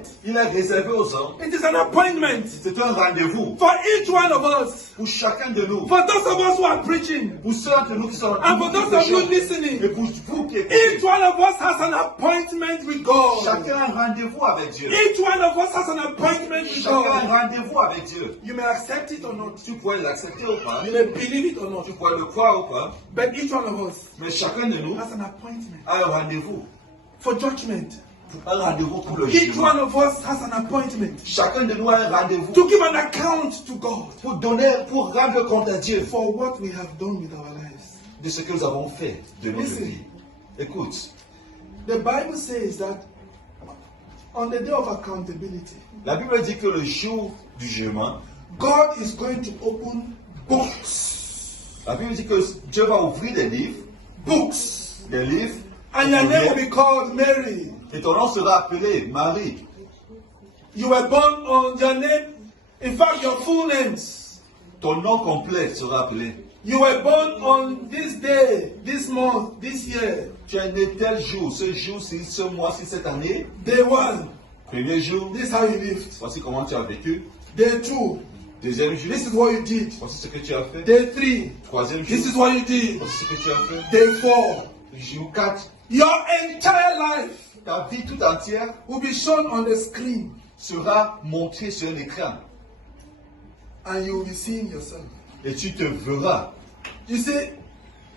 elect. Il est réservé aux hommes. It is an appointment C'est un rendez-vous for each one of us. pour chacun de nous. For those of us who are preaching, Pour ceux d'entre nous qui sont and for those of you et listening, pour vous qui each écoutez. one of us has an appointment with God. Chacun a un rendez-vous avec Dieu. Each one of us has an appointment with Chacun a un God. rendez-vous avec Dieu. You may accept it or not. Tu pourrais l'accepter ou pas. You may believe it or not. Tu pourrais le croire ou pas. But each one of us Mais chacun de nous has an appointment a un rendez-vous. for judgment. Un rendez-vous pour le Each jugement. one of us has an appointment Chacun de nous a un rendez-vous to give an account to God pour rendre compte à Dieu for what we have done with our lives. de ce que nous avons fait de notre Listen. vie. Écoute, The Bible says that on the day of accountability, la Bible dit que le jour du jugement, God is going to open books. la Bible dit que Dieu va ouvrir des livres, Books. And your name will be called Mary. et ton nom sera appelé Marie. You were born on your name. In fact, your full names. Ton nom complet sera appelé. You were born on this day, this month, this year. Tu es né tel jour, ce jour-ci, ce mois-ci, cette année. Day one, Premier jour, this is how you lived. voici comment tu as vécu. Day two, Deuxième jour, this is what you did. voici ce que tu as fait. Day three, Troisième jour, this is what you did. voici ce que tu as fait. Day four, Jour 4, your entire life ta vie tout entière will be shown on the screen sera montrée sur un écran. and you will be seeing yourself. Et tu te verras. You see,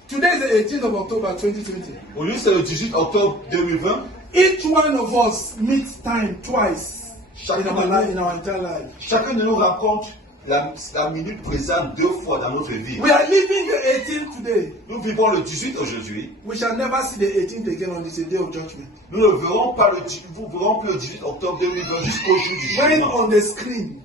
today is the 18th of October 2020. Aujourd'hui, c'est le 18 octobre 2020. Each one of us meets time twice in Chacun our de life, nous, in our entire life. chacun de nous rencontre la minute présente 2 fois dans notre vie. We are living the 18th today. Nous vivons le 18 aujourd'hui. We shall never see the 18th again on this day of judgment. Nous ne verrons pas vous verrons plus le 18 octobre 2020 jusqu'au jour du When jugement. on the screen,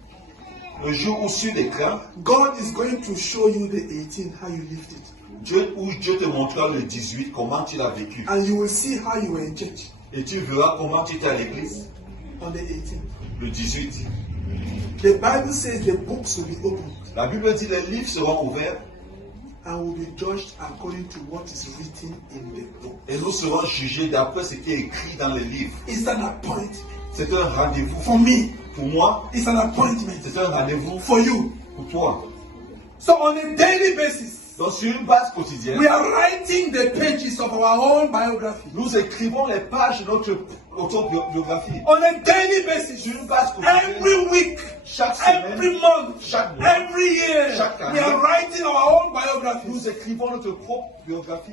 Le jour où sur l'écran, God is going to show you the 18th, how you lived it. Dieu te montrera le 18 comment tu l'as vécu. And you will see how you were in church Et tu verras comment tu étais à l'église on the 18th. le 18. The Bible says the books will be opened La Bible dit les livres seront ouverts and will be judged according to what is written in the book. et nous serons jugés d'après ce qui est écrit dans les livres. It's an appointment. C'est un rendez-vous. For me, Pour moi, it's an appointment. c'est un rendez-vous For you. pour toi. So on a daily basis, Donc sur une base quotidienne, we are writing the pages of our own biography. nous écrivons les pages de notre autobiographie. On a daily basis, Sur une base quotidienne, every week, chaque semaine, every month, chaque mois, every year, chaque année, we are writing our own biographies. nous écrivons notre propre biographie.